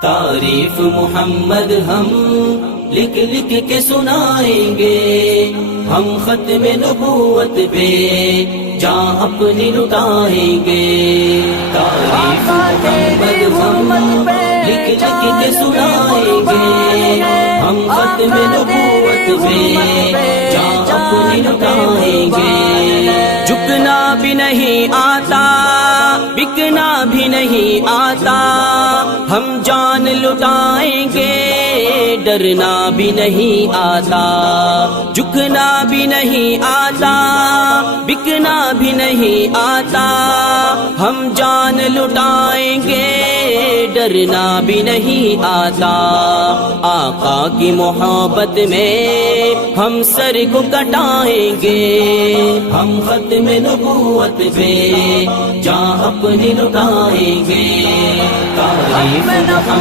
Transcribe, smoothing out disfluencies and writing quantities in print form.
تعریف محمد ہم لکھ لکھ کے سنائیں گے، ہم ختم نبوت پہ جان اپنی لٹائیں گے۔ تعریف محمد ہم لکھ لکھ کے سنائیں گے، ہم ختم نبوت پہ جان اپنی لٹائیں گے۔ جھکنا بھی نہیں آتا، بکنا بھی نہیں آتا، ہم جان لٹائیں گے، ڈرنا بھی نہیں آتا۔ جھکنا بھی نہیں آتا، بکنا بھی نہیں آتا، ہم جان لٹائیں گے، ڈرنا بھی نہیں آتا۔ آقا کی محبت میں ہم سر کو کٹائیں گے، ہم ختم نبوت پہ جان اپنی لٹائیں گے۔ تعریف